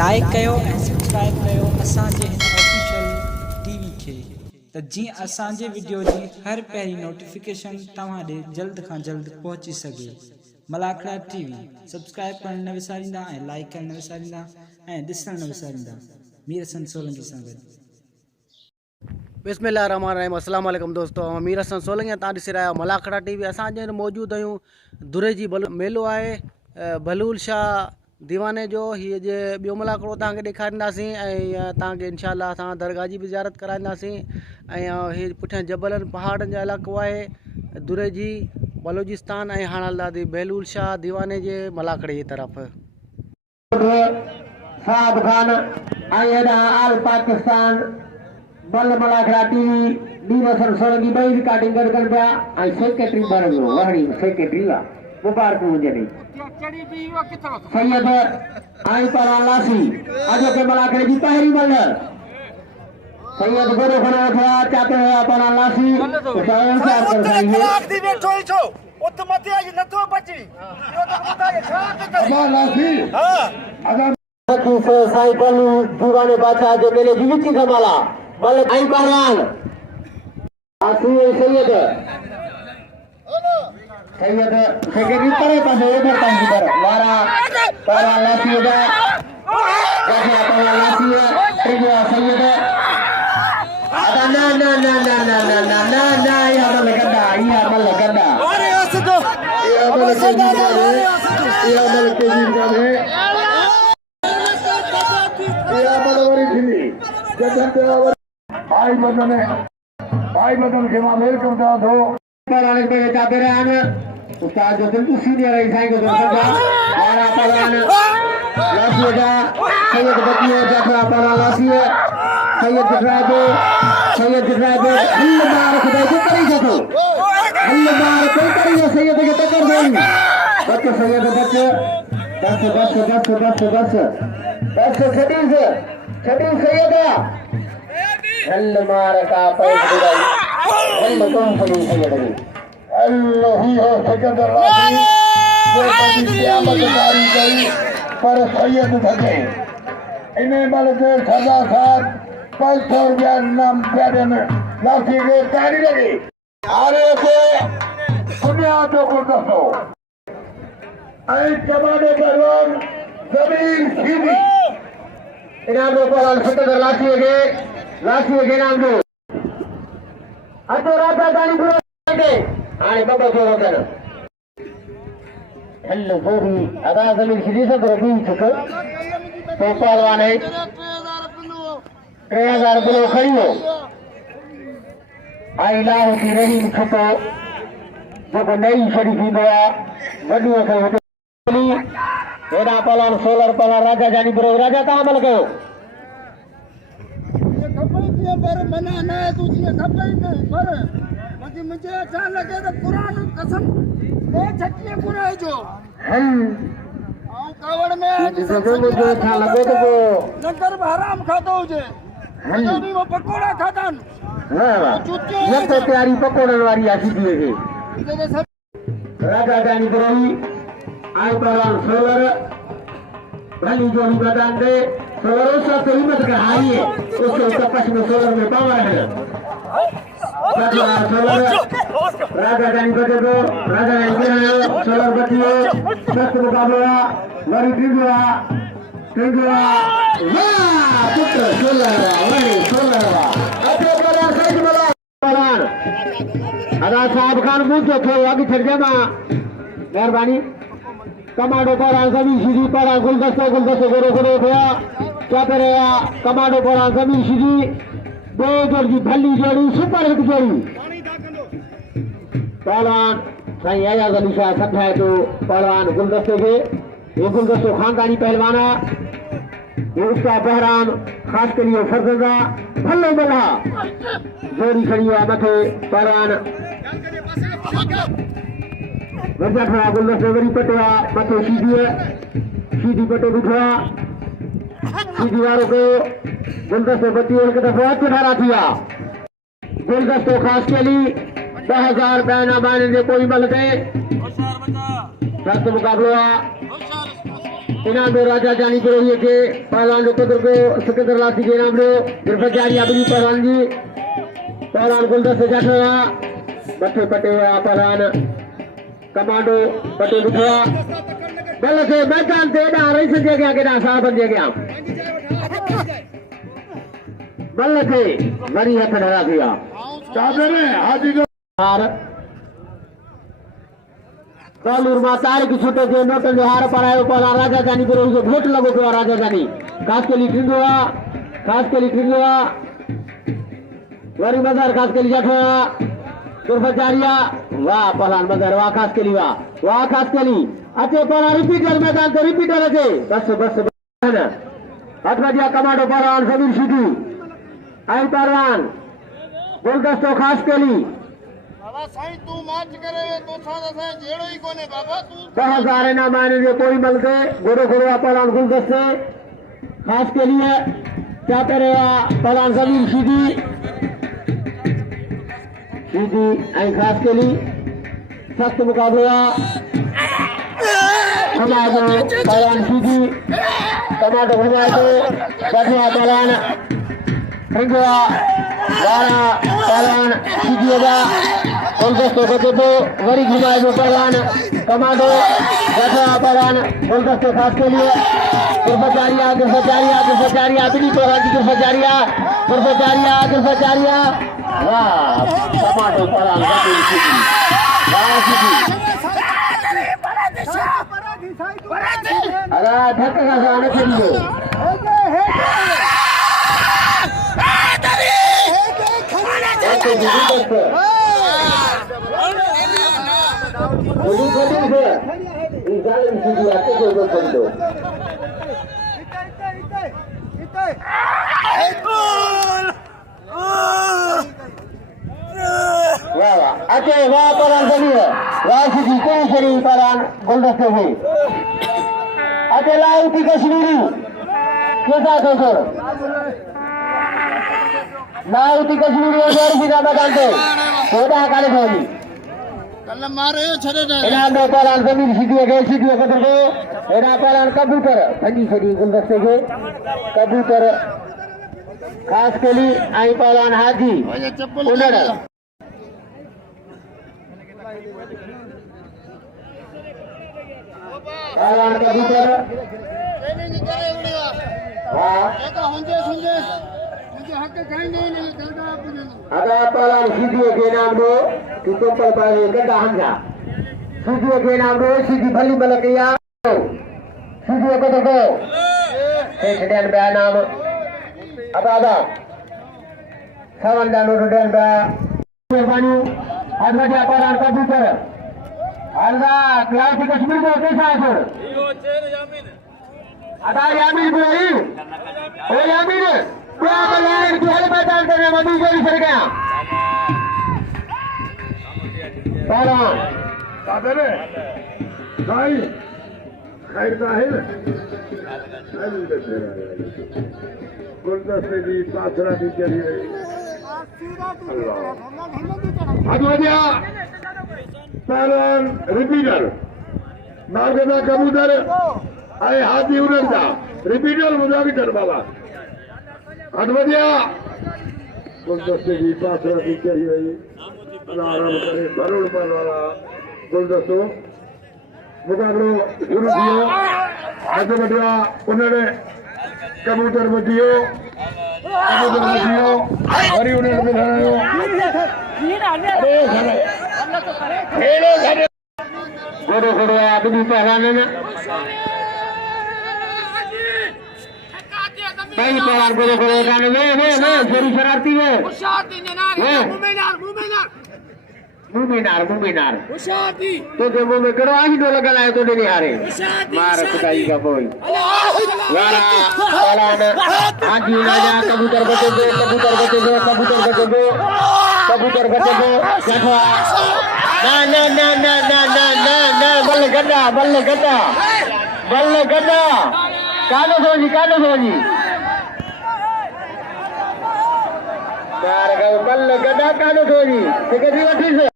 Like कयो ऐं subscribe कयो असांजे हिन ऑफिशियल टीवी खे त जीअं असांजे वीडियो जी हर पहिरीं नोटिफिकेशन तव्हां ॾे जल्द खां जल्द पहुची सघे। मलाखड़ा टीवी सब्सक्राइब करण न विसारींदा ऐं लाइक करण न विसारींदा ऐं ॾिसण न विसारींदा। मीर हसन सोलंकी सां गॾु। बिस्मिल्लाहिर्रहमानिर्रहीम। अस्सलाम वालेकुम दोस्तों, मीर हसन सोलंकी तव्हां ॾिसी रहिया आहियो मलाखड़ा टीवी। असांजे मौजूदु आहियूं दुरे जी मेलो आहे बलूल शाह दीवाने जो। हीअ जे ॿियो मलाखड़ो तव्हांखे ॾेखारींदासीं ऐं तव्हांखे इनशाअल्लाह असां दरगाह जी बि ज़ियारत कराईंदासीं। ऐं हीअ पुठियां जबलनि पहाड़नि जो इलाइक़ो आहे दुरे जी बलूचिस्तान ऐं हाणे हलंदासीं बलूल शाह दीवाने जे मलाखड़े जी तरफ़। साद खान आल पाकिस्तान बल मलाखड़ा टीवी मीर हसन सोलंकी ॿई रिकॉर्डिंग गॾु कनि पिया ऐं सेक्रेटरी भरंदो वहणी सेक्रेटरी आहे मुबारक हुजे सैयद आई पर लासी अॼु के मलाखड़े जी पहिरीं मल्हर सैयद गोरो खणो थिया चाते हुआ पर लासी साईं पलू दीवाने बादशाह जो मेले जी विची संभाला बल आई पहलवान आसी सैयद सैयद सेक्रेटरी परे पासे उधर पासे पर वारा para लासी दा जैसे para लासी है Syed ada na ya mal ganda अरे असको ये मल तेजी का है ये बड़ोरी थी जब भाई मदन के मां वेलकम था दो पर आने पे जाते रहे हैं उस्ताद जो दिल सीनियर है साईं को दोस्तों हमारा पहलवान लासी का सैयद बतिया जाफर पर लासी है सैयद ड्राइवर हल्ल मार खुदा को करी जातो हल्ल मार को करी सैयद के टक्कर देंगे बच्चे सैयद बस छड़ी सैयद हल्ल मार का पैर हल्ल कौन पड़ी सैयद अल्लाह ही हो सैयद लासी जो कभी क़यामत जारी गई पर सैयद थके इन्हें मल दे सदा साथ 500 रुपया नाम प्यारे में लाठी के तारी लगी आरे से दुनिया तो गुलदस्तो ऐ जमाने पहलवान जमीन सीधी इनाम दो पर फतेह लाठी के नाम दो अतो राता गाड़ी बुला के आने बाबा जो होकर हेलो जोरी आधा जमीन सीधी से रबी चुका तो पहलवान है 3000 किलो खड़ी हो आई लाहौर की रही छुपो जो नई छड़ी थी गया वडियो खे होटली एडा पलान सोलर पलान राजा जानी बरो राजा का अमल कयो ये खपई दिया पर मना न तू जी खपई न पर मुझे मुझे अच्छा लगे तो कुरान कसम ले छटिए कुरान जो कावड़ में मुझे अच्छा लगे तो नगर हराम खातो हुजे हनी वो पकोड़ा खातन ये तो प्यारी पकोड़न वाली आसी दिए राजा जानी बरोई आई पहलवान सोलर भली जोड़ी बदान दे सोलर उसका कोई मत कहाइए उसके तपस में सोलर में पावर है राजा जानी बदे दो राजा जानी सोलर बतियो सख्त मुकाबला वरी ट्रिगुआ वाह पुत्र सोलर अटे बड़ा सही बड़ा परान अदा साहब खान पूछो थे आगे तर्जमा मेहरबानी कमांडो परा जमीन सीधी परा गुलदस्ते गोरो गया क्या करे कमांडो परा जमीन सीधी दो जोड़ी भली जोड़ी सुपर हिट जोड़ी पहलवान साईं आयाज अली शाह समझाए तो पहलवान गुलदस्ते के ये गुलदस्तो खानदानी पहलवान ये उसका बहराम खास के लिए फर्जा भल्लो बल्ला जोड़ी खड़ी हुआ मथे पहलवान वजह थोड़ा गुलदस्तो वरी पटवा मथे सीधी पटो बिठवा सीधी वालों को गुलदस्तो बत्ती एक दफा हाथ उठारा थिया गुलदस्तो खास के लिए 10,000 रुपया ना बाने दे कोई मल दे सख्त मुकाबला इनाम दो राजा जानी को रही के पहलवान जो पुत्र को सिकंदर लासी के इनाम दो गिरफ्तारी अभी पहलवान जी पहलवान गुलदस्ते जाठवा बट्टे पटे हुआ पहलवान कमांडो पटे बिठवा बल्ले से मैदान से ना रही से गया के ना साहब बन गया बल्ले से बड़ी हाथ धरा दिया चादर ने हाजी जो कालूर मातार की छोटे के नोटन हार पर आयो पर राजा जानी को रोज वोट लगो के राजा जानी खास के लिए ट्रिंगवा वरी बाजार खास के लिए जाठवा गुरफचारिया वाह पहलान बदर वाह खास के लिए वाह खास के लिए अच्छे पहला रिपीटर मैदान तो रिपीटर है बस है अठवाडिया कमांडो पहलवान समीर सीधी आई पहलवान गुलदस्तो खास के लिए बाबा साईं तू माच करे तो सादा से जेड़ो ही कोने बाबा तू 10,000 ना माने जो कोई मलके गोरो गोरो पहलवान गुलदस्ते खास के लिए क्या करेगा पहलवान समीर सीधी आई खास के लिए सख्त मुकाबला हमारे पहलवान सीधी टमाटो घुमाए बढ़िया पहलवान हिंगवा बारा पहलवान सीधी होगा गुलदस्ते बचे तो वरी घुमाए जो पहलवान टमाटो बढ़िया पहलवान गुलदस्ते खास के लिए गुरफचारिया बिनी गुरफचारिया वाह टमाटो पहलवान अरे धक्का का जाने के लिए अच्छे वाह पहलवान सभी वाह सीधी कोई शरीर पहलवान गुलदस्ते हुई अच्छे लाउती कश्मीरी कैसा सोचो लाउती कश्मीरी और सीधा मैदान पे छोटा काले धोनी कल मारे छड़े दे इनाम दो पहलवान समीर सीधी के सीधी पकड़ को एना पहलवान कबूतर फंजी शरीर गुलदस्ते के कबूतर खास के लिए आई पहलवान हाजी उन्नड़ पहलवान कबूतर ट्रेनिंग करे उड़िया वाह एक हुंजे सुंजे मुझे हक कहीं नहीं दरगाह आपने अगर पहलवान सीधी के नाम दो कि तुम पर पाए गड्ढा हंजा सीधी के नाम दो सीधी भली बलकिया सीधी को देखो डेन बया नाम अब आदा सवन डानो डेन बया पानी अधवटिया पहलवान कबूतर अलगा क्लास कश्मीर को कैसा है सर अदा यामीन बोली ओ यामीन क्या बलायर की हल मैदान करने मधु गोली सर गया पहलवान सादर भाई खैर साहिल गुलदस्ते की पाथरा की चली रही अल्लाह पहलवान रिपीटर नागदा कबूतर आए हाथी उड़ता रिपीटर मुजाहिद बाबा अठवडिया गुलदस्ते की पाथरा की चली रही आराम करे भरूण पर वाला गुलदस्तो मुकाबलो शुरू किया आगे बढ़िया उन्होंने कबूतर बचियो वरी उन्होंने बिठायो अरे गोरो गोरो आदमी पहलाने ना कई पहलान गोरो गोरो गाने में छोरी शरारती में मुमीनार तो जो मुंह में करो आज डोला गलाए तो नहीं हारे मार खुदाई का बोल वाला पहलान हाजी राजा कबूतर बचे दो जाठवा ना बल्ले गड्ढा कालो सोजी मार गए बल्ले गड्ढा कालो सोजी ठीक है ठीक से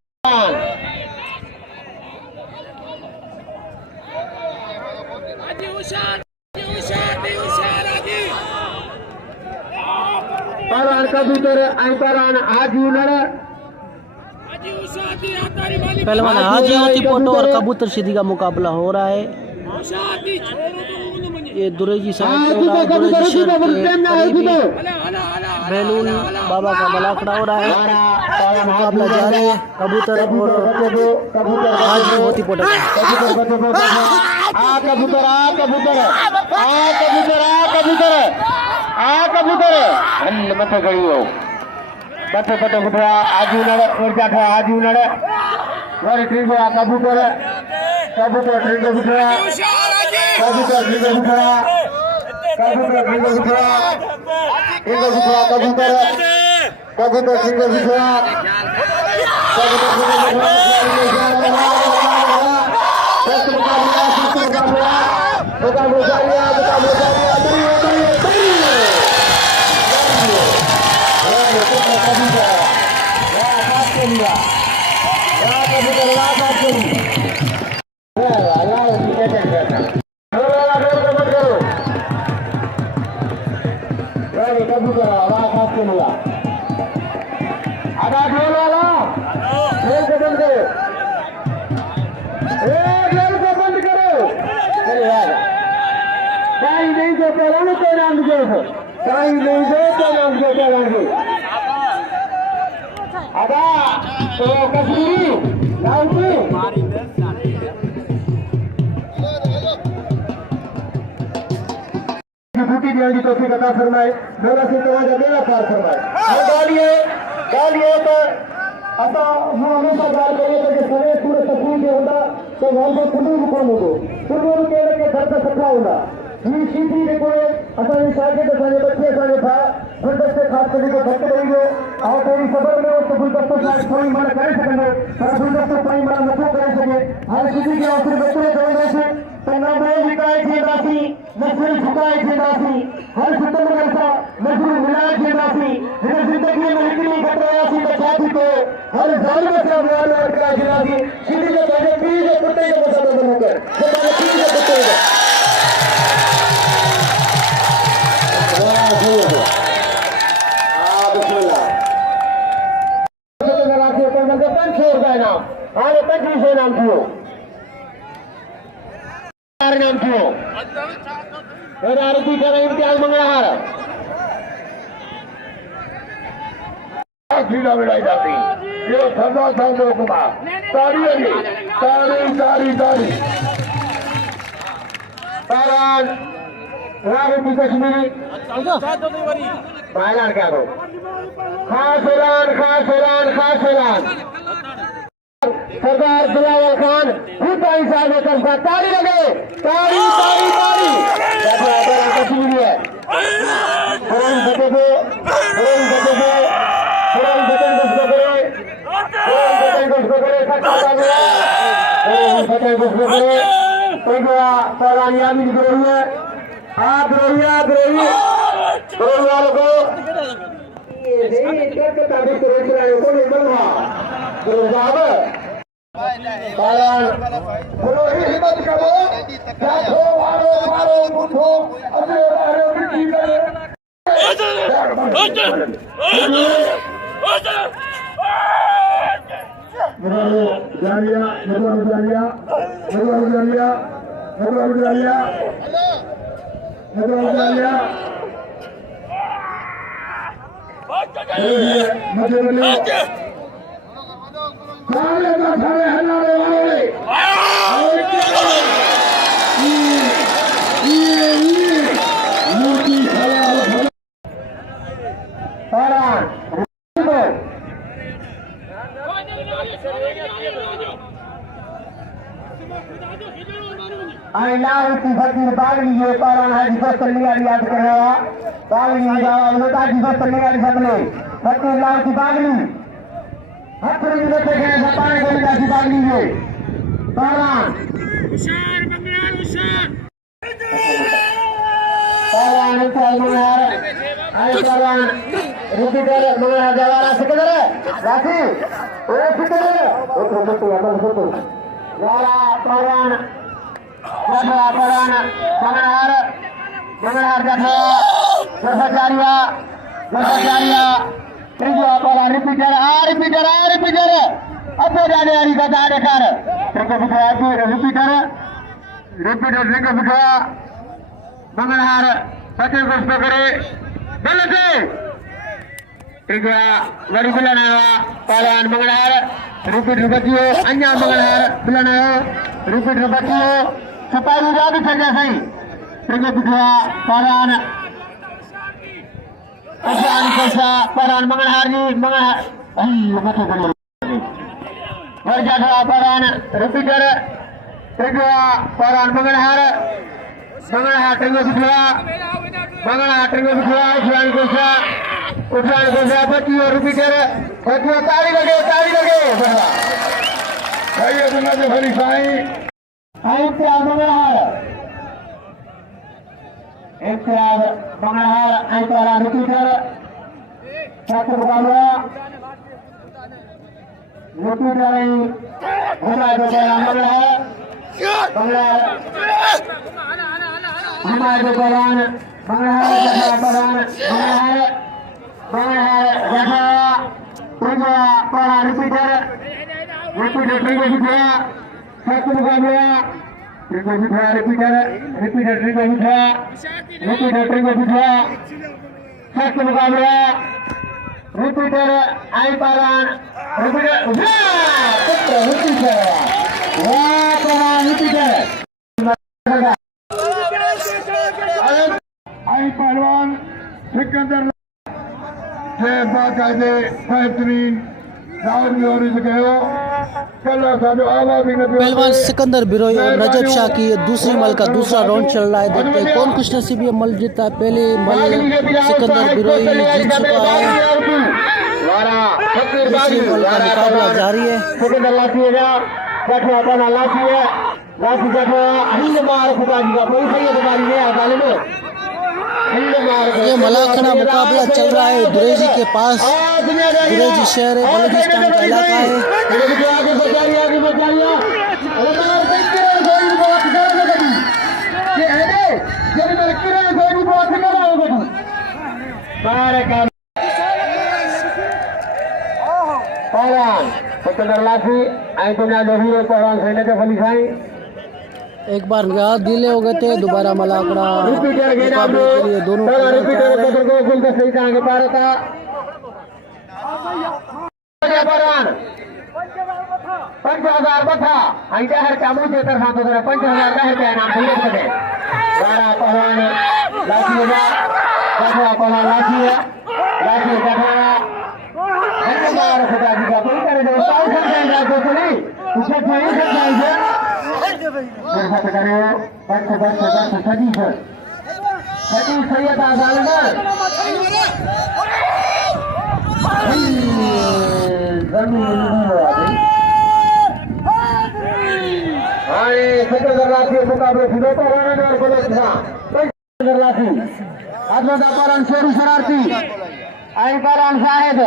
पहलवान कबूतर ऐं पहलवान हाजी नड़ पहलवान हाजी होती पोटो और कबूतर सीधी का मुकाबला हो रहा है। ये दुरेजी साहब हो रहा है, दुरेजी शहर के करीबी बेलूल बाबा का मलाखड़ा हो रहा है। मुकाबला जारी है कबूतर और हाजी होती पोटो कबूतर हल मथे गई हो मथे पटे बुठा आजू नड़ उर्जा ठा आजू नड़ वरी ठीक है कबूतर कबूतर ठीक बुठा कबूतर ठीक बुठा कबूतर ठीक बुठा ठीक बुठा कबूतर कबूतर ठीक बुठा बूटी दी तोहफी कथा फरमाए मेरा से तवाजा बेड़ा पार फरमाए गालिए तो असा हम हमेशा गाल करिए कि सवे पूरे तकलीफ में होता तो वहां पर कुछ भी कौन होगो कुछ के लगे दर्द सखा होगा ये सीधी ने कोई असा शागिर्द असाने बच्चे असाने था गुलदस्ते खास करके को धक्के देंगे और तेरी सबर में उस गुलदस्ते से कोई मन कर सकेंगे पर गुलदस्ते कोई मन न कर सके हर किसी के आखिर बच्चे जोड़ने से तना बोल निकाय थे राशि नस्ल झुकाए थे राशि हर सुतम जैसा मजदूर मिलाए थे राशि जिन्हें जिंदगी में इतनी घटनाएं सी बचाती तो हर जालिम से अभियान और का जिलासी सीधी के बने पीर के कुत्ते के बसा बनकर तो बने पीर के कुत्ते के नाम थियो नाम थियो आरती कर इम्तियाज मंगलहार सीधा मिलाई जाती ये सरदार साहब को हुक्म तारी तारी तारी तारी तारान राघव कश्मीरी बायलान क्या को खास ऐलान सरदार बिलावल खान खुद इंसान में करता तारी लगे तारी तारी तारी कश्मीरी है पुरान बच्चे को पुरान बच्चे को करे यामी गिरोही है आप गिरोही वालों को हिम्मत करो फकीर बागली ये पारान हाजी दोस्त याद कर रहा बागली जावा हाजी दोस्त सपने फकीर लाल की बागली हथ में बैठे गए बताने को मिला की बागली ये पारान होशियार मंगल होशियार पारान इत्यादि मंगल आई पारान रिपीटर मंगल जवारा सिकदर राखी ओ सिकदर ओ तो यारा पारान जठवा परान मंगलहार जठवा जोसाचार्या त्रिजुआ परान रिपीटर अब जाने वाली गदा देखार रिपीटर ड्रिंक बिठवा मंगलहार सचिव कुछ पकड़े गलत है त्रिजुआ वरी बिलाना परान मंगलहार रिपीटर बचियो अन्या मंगलहार बिलाना रिपीटर बचियो सपाई जाग सजा सही त्रिजुआ बिठवा परान परान मंगलहार जी मंगलहार मथे कर वर्जा परान रिपीटर त्रिजुआ परान मंगलहार त्रिजुआ बिठवा उठान कोसा बचियो रिपीटर बचियो ताली लगे भाई अपना जो भली साई ऐत्याग मंगलहार ऐतवारा रिपीटर छात्र मुकाबला रिपीटर हमारे को मंगलहार हमारे परान मंगलहार रिपीटर छात्र मुकाबला रिपीटर छात्र मुकाबला रिपीटर आई पारान रिपीटर आई पहलवान सिकंदर से बाकायदे बेहतरीन राउंड में होने से कहो कल साजो आवाज भी नहीं पहलवान सिकंदर बिरोई और नजब शाह की ये दूसरी मल का दूसरा राउंड चल रहा है। देखते हैं कौन खुशनसीब ये मल जीतता है। पहले मल सिकंदर बिरोई जीत चुका है। दूसरी मल का मुकाबला जारी है। सिकंदर लाठी मार खुदा जी का कोई सही तुम्हारी नहीं आता ले ये मलाखना मुकाबला चल रहा है दुरेजी के पास। दुरेजी शहर है, बलूचिस्तान का इलाका है। एक बार याद दिले हो गए थे, दोबारा मलाखना मुकाबले के लिए दोनों ₹5000 बथा आइटा हर कामू से तरफा तो 5000 का है नाम भूल सके वारा पहलवान लाठी हो जा पहलवान लाठी जठवा हर खुदा जी का कोई करे जो पाउ कर देंगे तो नहीं उसे नहीं कर जाएंगे फिर बात करो बस सदी सैयद आजालगर मुकाबले शेरू शरारती आई पारान शाहिद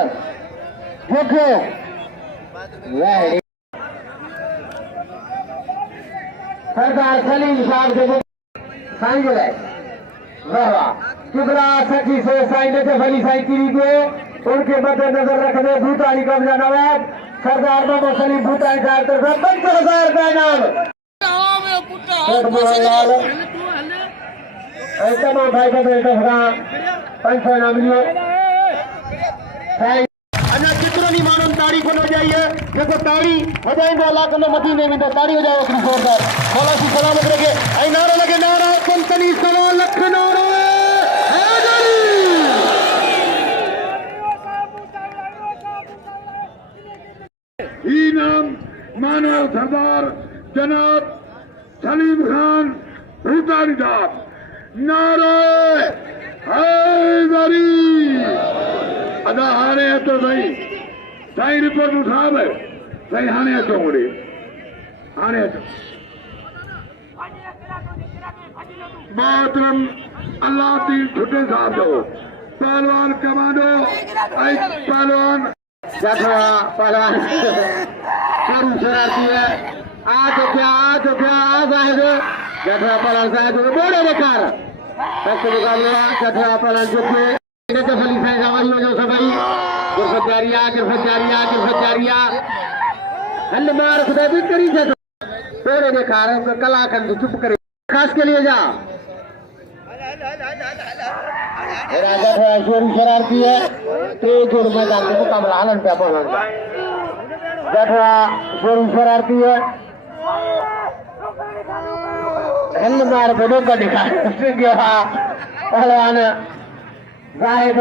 सरदार सलीम साहब के साईं बोले चुगला सखी से साईं ने फली साईं गिरी के उनके मद्देनजर रखने भूटानी कब्जा नवाब सरदार मोहम्मद सलीम भूटानी साहब तरफ 50,000 का इनाम तमाम भाई बहन तरफा 500 इनाम मिले। अन्य कितनों नहीं मालूम ताड़ी को न जाइए देखो ताड़ी हो जाएंगे अल्लाह को मदीने में तो ताड़ी हो जाए अपनी जोरदार मौला की सलामत रखे आई नारा लगे नारा कुंतनी 1.25 लाख नारा इनाम मानव सरदार जनाब सलीम खान भूटानी साहब नारे हैदरी अदा हाने तो सही साईं रिपोर्ट उठा सही हाने तो मुड़ी हाने तो मोहतरम अल्लाह तीन छुट्टे साहब दो पहलवान कमांडो पहलवान जठवा पहलवान शेरू शरारती है साहिब जठरा पलन साहिब बोड़े बेकार तक मुकाबला जठरा पलन जुखे तसली साहिब वही हो जो सभई गिरफ्तारिया हल मार खुदा भी करी जा बोड़े बेकार कलाकंद चुप करे खास के लिए जा शोरी शरारती है तेज और मैदान में मुकाबला हलन पे पहुंच जठरा शोरी शरारती है हल मार बड़ों का दिखा पहलवान जाहिद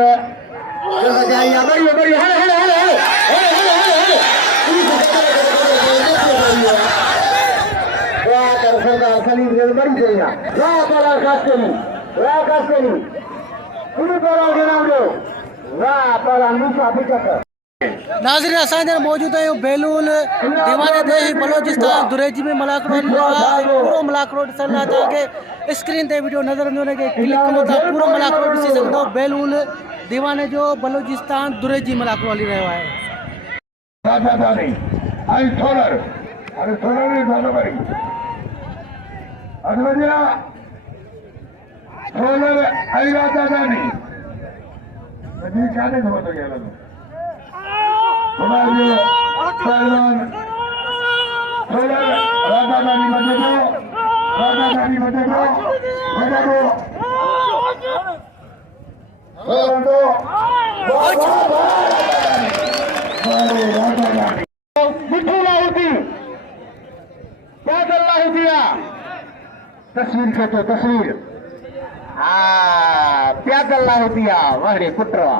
बड़ी सलीम बड़ी चाहिए नाज़रीन असांजे मौजूद आहियूं बेलूल दीवाने देही बलोचिस्तान दुरेजी में मलाकड़ो पूरो मलाकड़ो ॾिसण लाइ तव्हांखे स्क्रीन ते वीडियो नज़र ईंदो हुनखे क्लिक कयो था पूरो मलाकड़ो ॾिसी सघंदो बेलूल दीवाने जो बलोचिस्तान दुरेजी मलाकड़ो हली रहियो आहे पहलवान राधादानी तस्वीर खेचो तस्वीर प्याद अल्लाह होती है वहरे पुत्रवा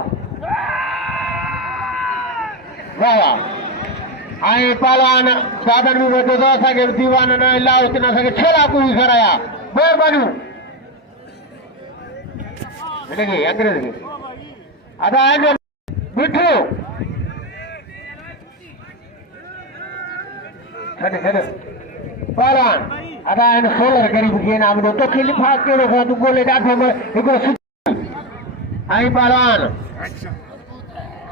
वाह आए पहलवान साधन में बैठो तो असांखे दीवान न इलाह हुते न असांखे छेड़ा पूरी कराया महिरबानी हिनखे अंग्रेज खे अदा आहिनि मिठो छॾ पहलवान अदा आहिनि सोलर गरीब खे नाम ॾियो तोखे लिफ़ाफ़ कहिड़ो खां तूं ॻोल्हे ॾाढो हिकिड़ो ऐं पहलवान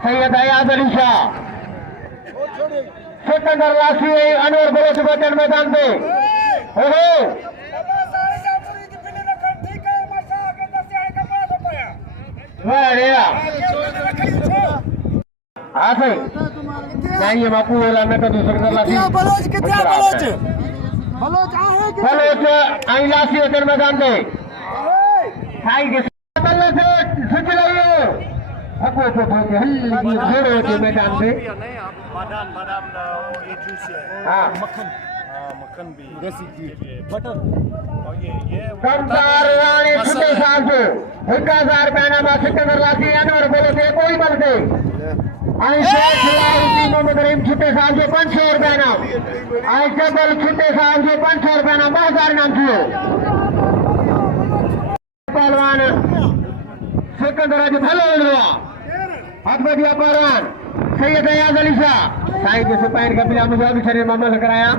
सैयद अयाज़ अली शाह सिकंदर लासी अनवर बलोच बचन मैदान पे हाँ सही नहीं बापू बोला मैं तो सिकंदर लासी बलोच आई लासी बचन मैदान पे साई के स्विच लाइयो मैदान पे हाँ मक्खन भी बटर कमदार रानी छुट्टे साल से 1000 पैना में सिकंदर लासी अनवर बोले थे कोई बल थे आई शेख खिलाड़ी मोहम्मद रहीम छुट्टे साल से 500 रुपया नाम आई जबल छुट्टे साल से 500 रुपया नाम 1000 नाम थियो पहलवान सिकंदर आज भलो हुआ हाथ बढ़िया पहलवान सैयद अयाज़ अली शाह साईं के सिपाही कपिला मुझे भी शरीर मामला कराया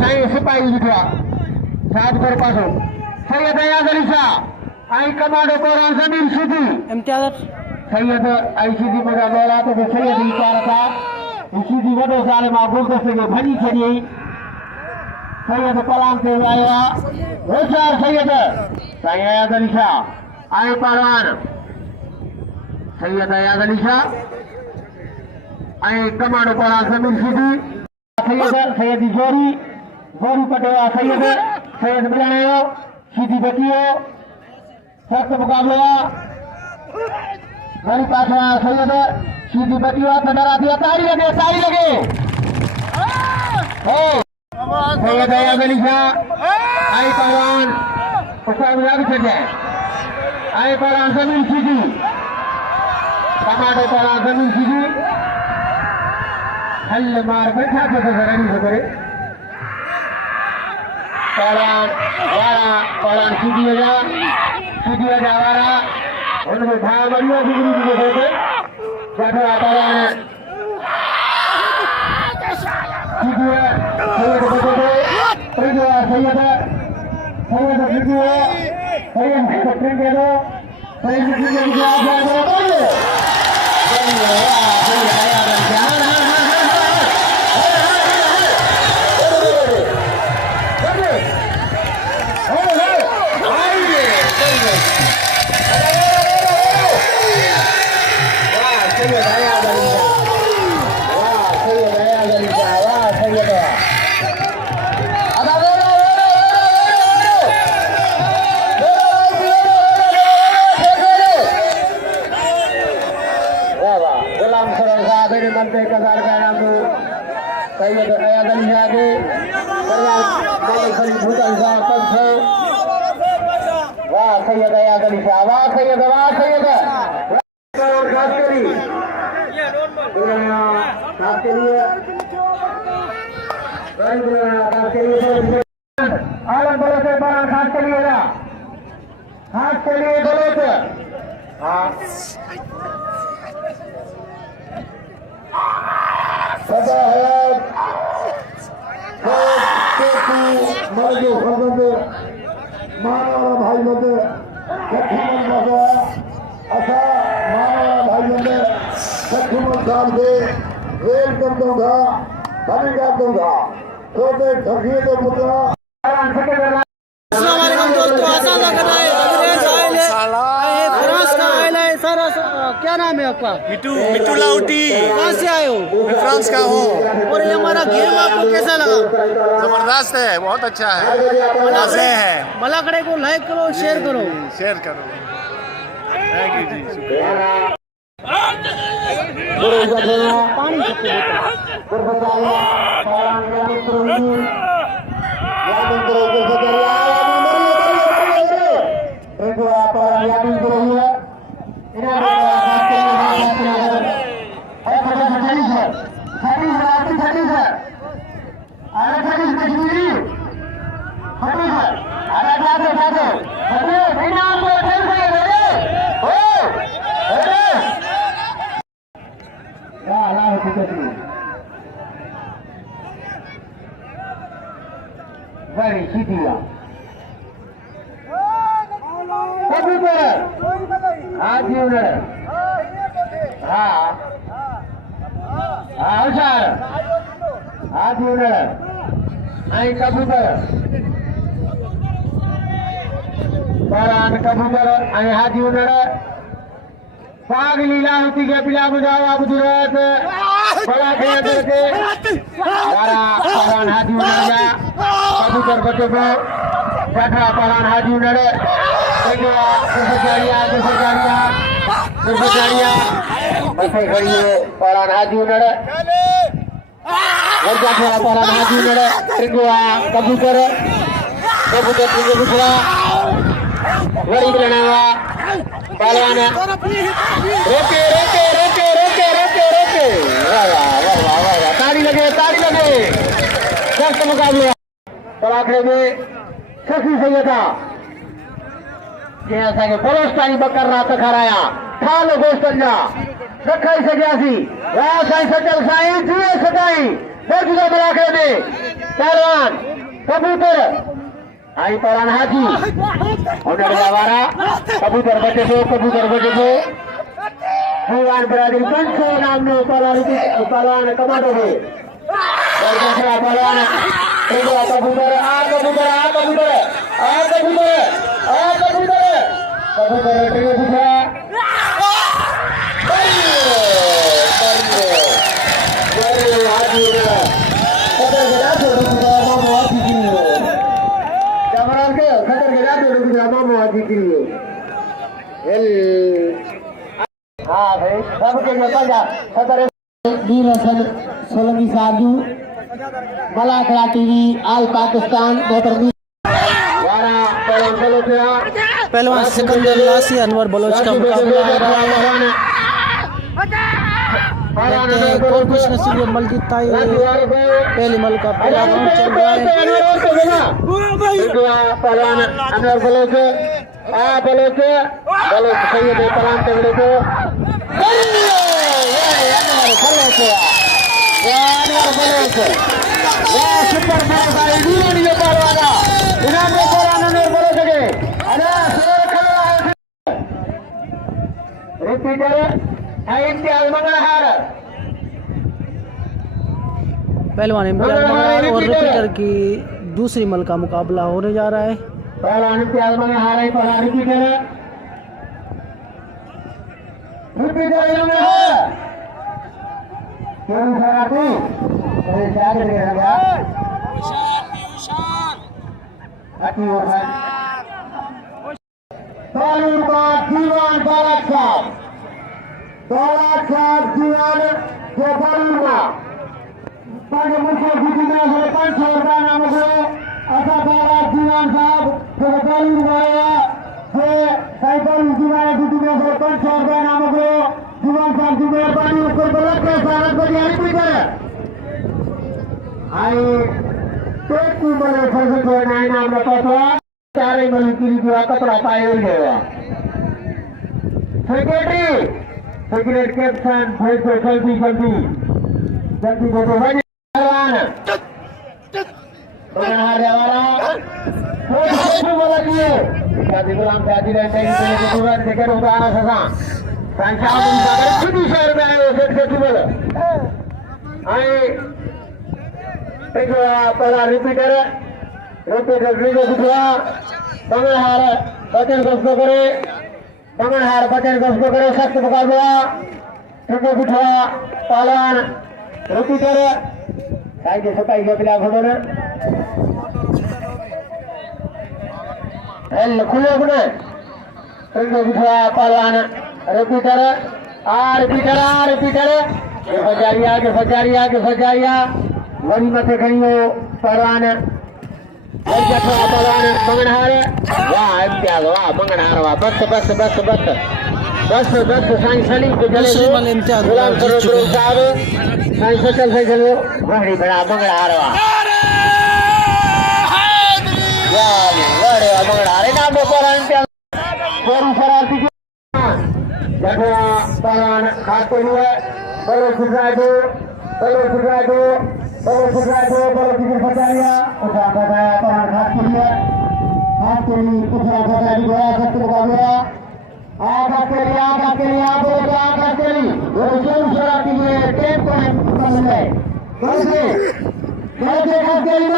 साईं सिपाही लिखवा साथ पर पासो सैयद अयाज़ अली शाह आई कमांडो पहलवान समीर सीधी इम्तियाज सैयद आई सीधी मजा बोला तो सैयद इशारा था सीधी वडो साल मां गुलदस्ते के भजी छड़ी सैयद पलान से आया होशियार सैयद साईं अयाज़ अली शाह आई पहलवान सैयद अयाज़ अली शाह कमांडो पहलवान समीर सीधी सैयद जोरी पटेवा सैयद मिलायो सीधी बचियो सख्त मुकाबला मेरी पास सैयद सीधी बचियो डरा दिया ताली लगे सैयद अयाज़ अली शाह आई पहलवान उसका मिला भी चल जाए आई पहलवान समीर सीधी कमांडो पहलवान समीर सीधी हल मार बैठा तो नहीं हो करे पहलवान सीधी हो जा वाला उनमें भाव बढ़िया सीधी के होते जठरा पहलवान सीधी है सैयद बचो सैयद सीधी है सैयद के दो सैयद सीधी के आलम बोलो से बड़ा खास के लिए ना खास के लिए बोलो से हाँ सदा है मर्दो खबरदे मानव भाई बंदे लक्ष्मण बाबा असा मानव भाई बंदे लक्ष्मण साहब से रेल कर दूंगा बने कर दूंगा तो दे ठगिए तो पुत्रा अस्सलाम वालेकुम दोस्तों, आसान लग रहा है फ्रांस का आयल है सर। क्या नाम है आपका? मिट्टू लाउटी। कहाँ से आए हो? मैं फ्रांस का हूँ। और ये हमारा गेम आपको कैसा लगा? जबरदस्त है, बहुत अच्छा है, मजे है। मलाखड़े को लाइक करो, शेयर करो। शेयर करो। थैंक यू जी, शुक्रिया। पानी Very Sidia. Kebukar. Hajiunar. Ha. Hajar. Hajiunar. Ai kebukar. Paran kebukar. Ai hajiunar. Pag लीला होती के पिला बुझाओ अब दुरात बड़ा खेल करके वारा पारान हाजी उनड़ा कबूतर बच्चों को बैठा पारान हाजी उनड़े देखो सरकारिया बसे खड़ी है पारान हाजी उनड़े और बैठा पारान हाजी उनड़े देखो कबूतर कबूतर के दूसरा वही बनावा पहलवान रोके रोके रोके रोके रोके रोके वाह वाह वाह वाह ताली लगे सख्त मुकाबले पराखड़े में सखी सही था जैसा कि बलोस्तानी बकर रात खराया ठालो गोश्तन जा रखाई सजासी वाह साईं सचल साईं जुए सदाई मौजूदा पराखड़े में पहलवान कबूतर आई परान हाजी उन्होंने वारा कबूतर बचे थे भगवान बरादरी 500 नाम ने पहलवान कमांडो थे और दूसरा पहलवान कबूतर दूसरा हाँ भाई सबके सदर वीर हसन सोलंकी साधु मलाखड़ा टीवी आल पाकिस्तान पहलवान सिकंदर लासी अनवर बलोच का मुकाबला हो रहा है। कौन खुश नसीब मल जीतता है। पहली मल का पहला राउंड चल रहा है। पहलवान अनवर बलोच बलोच सैयद पहलवान तगड़े को सुपर रिपीटर इम्तियाज मंगलहार पहलवान इम्तियाज मंगलहार और रिपीटर की दूसरी मल का मुकाबला होने जा रहा है। पहलवान इम्तियाज मंगलहार पहलवान रिपीटर रिपीट करेंगे क्यों सारा तू अरे क्या करेगा अति वफाद तालीम का दीवान बालक साहब दीवान जो बालूमा पांच मुख्य गुजरा से 500 रुपया नाम को ऐसा बालक दीवान साहब जो बालूमा जो साइकिल दीवान गुजरा से 500 रुपया नाम को दीवान साहब की मेहरबानी ऊपर बलक के सारा को जारी भी करे आई पेट मले फसल को नहीं नाम बताता चारे मले की जो कपड़ा पाए हुए है सेक्रेटरी सेक्रेटरी कैप्टन भाई को जल्दी बोलो भाई जवान बनाने वाला कोई बोला दिए शादी गुलाम शादी रहते हैं तो दुकान देकर उतारा सका संख्या में सागर खुद ही शहर में आए सेक्रेटरी बोलो आई एक पहला रिपीटर वीडियो दिखा बंगलहार बचन गस्को करे बंगलहार बचन गस्को करे सख्त मुकाबला वीडियो दिखा पहलवान रिपीटर साइड सफाई का पिला घोड़े हेल खुले खुले वीडियो दिखा पहलवान रिपीटर रिपीटर फजारिया वरी मथे खड़ी हो पहलवान पहलवान मंगनहार वाह इम्तियाज वाह मंगनहार वाह बस साईं सलीम को चले गुलाम सरोवर साहब साईं सचल से चलो बड़ी बड़ा मंगनहार वाह मंगनहार नाम पर इम्तियाज गोरू शरारती देखो पहलवान खास को हुआ बलो सुधारो बलो की फटारिया उठा फटाया पहलवान खास के लिए दूसरा फटारी गया सख्त मुकाबला आगा के लिए वो जोर शरारती हुए 10 पॉइंट बन गए कैसे खास के लिए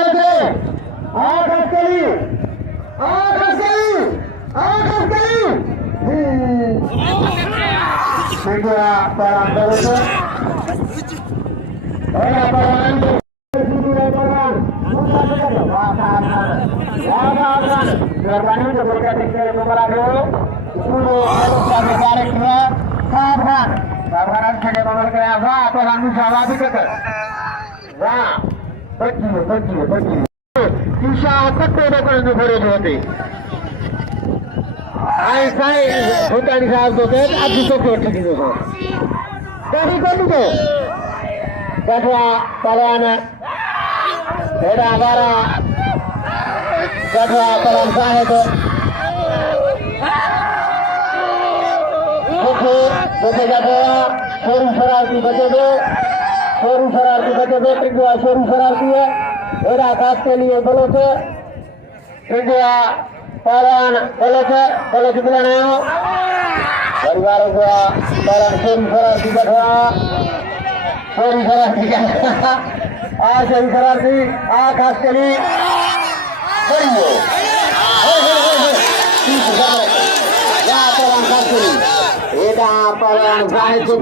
भूटानी साहब को अभी तो कहीं कर दो गठवा पहलवान हेड़ा हमारा गठवा पहलवान साहेब शोरूम शरारती बचे दो ट्रिंगुआ शोरूम शरारती है हेड़ा खास के लिए बलोच ट्रिंगुआ पहलवान बलोच बुलाना हो परिवारों को पहलवान शोरूम शरारती गठवा शोरूम शरारती खास के लिए बड़ी हो पहलवान खास के लिए पहलवान साहेब को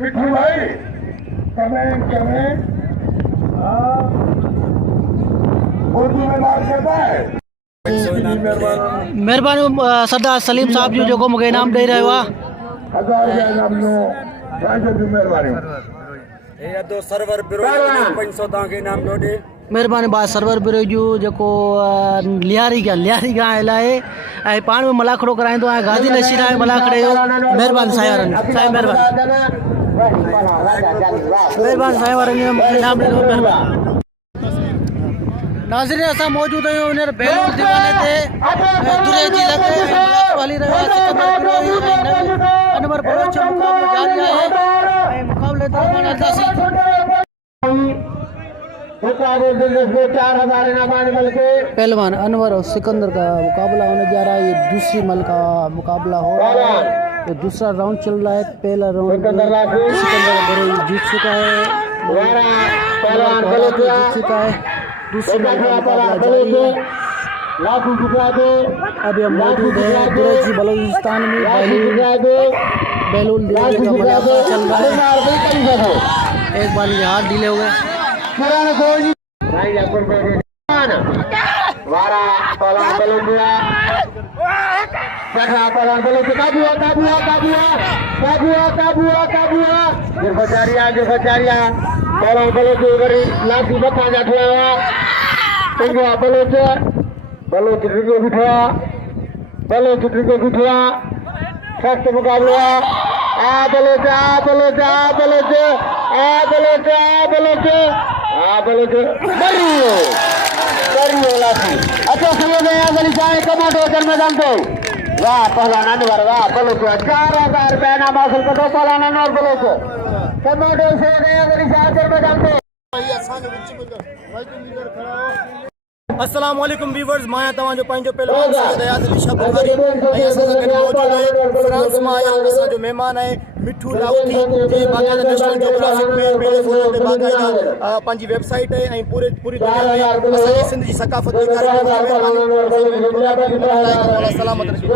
मिठू भाई कमेंट उर्दू में बात करता है मेहरबानी सरदार सलीम साहब जो मूंखे इनाम ॾेई रहियो आहे 1000 इनाम जो मेहरबानी सर्वर बिरो 500 तव्हांखे इनाम थो ॾे महिरबानी भाउ सर्वर बिरो जो जेको लियारी खां आयल आहे ऐं पाण में मलाखड़ो कराईंदो आहे गादी नशीन आहे मलाखड़े जो महिरबानी साईं वारनि साईं महिरबानी साईं वारनि जो इनाम ॾिनो महिरबानी नाज़रीन असां मौजूद आहियूं हींअर बेलूर दीवाने ते दुरे जी लॻे हली रहियो आहे अनवर बलोच जो मुक़ाबिलो जारी आहे ऐं मुक़ाबले तरफ़ हलंदासीं पहलवान अनवर और सिकंदर का मुकाबला होने जा रहा है। ये दूसरी मल का मुकाबला हो रहा है। ये दूसरा राउंड चल रहा है। पहला राउंड सिकंदर जीत चुका है वारा पहलवान बलोचिया जीत चुका है। दूसरे देखा मल का खड़ा मुकाबला पहलवान जारी बलोचिया है। लाखों जिता दे अभी हम मौजूद है दुरेजी बलूचिस्तान में। लाखों जिता दे बेलूल दीवाने का मुकाबला चल रहा है। एक बार ये हाथ ढीले हो गए। वारा पहलवान बलोचिया देखा पहलवान बलोचिया काबुआ गिरफ्तारिया पहलवान बलोचिया गरी लाठी बता जाठवा पंजा बलोच रिगो बिठवा सख्त मुकाबला आ बलोच करियो लाठी अच्छा सुनो अगली चाहे कमाटो कर मैदान तो वाह पहलवान अनवर वाह बलोच 4000 रुपया नाम हासिल कर दो पहलवान अनवर बलोच कमाटो से अगली चाहे कर मैदान तो अस्सलाम वालेकुम व्यूअर्स माया तव्हां जो पंहिंजो पहलवान सैयद अयाज़ अली शाह बुखारी ऐं असां सां गॾु मौजूद आहे फ्रांस मां आया असांजो महिमान आहे मिठू लाउथी जे बाक़ायदा नेशनल जोग्राफिक में पहले फ़ोन ते बाक़ायदा पंहिंजी वेबसाइट आहे ऐं पूरी दुनिया में असांजी सिंध जी सकाफ़त ॾेखारे सलामत रखे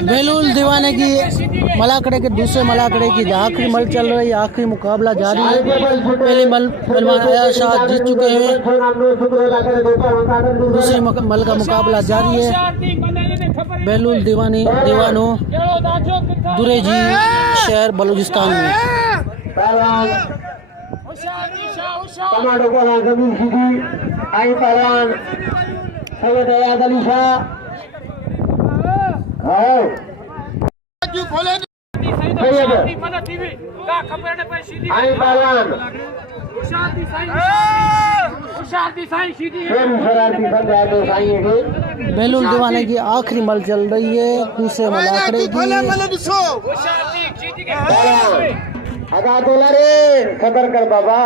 बेलूल दीवाने की मलाकड़े के दूसरे मलाकड़े की आखिरी मल चल रही है। आखिरी मुकाबला जारी है। पहली मल पहलवान अयाज शाह जीत चुके हैं। दूसरे मल का मुकाबला जारी है। बेलूल दीवानो दुरेजी शहर बलूचिस्तान में। पहलवान सैयद अयाज़ अली शाह बेलूल दीवाने की आखिरी मल चल रही है। दूसरे मलाकड़े की अदा तो लरे सबर कर बाबा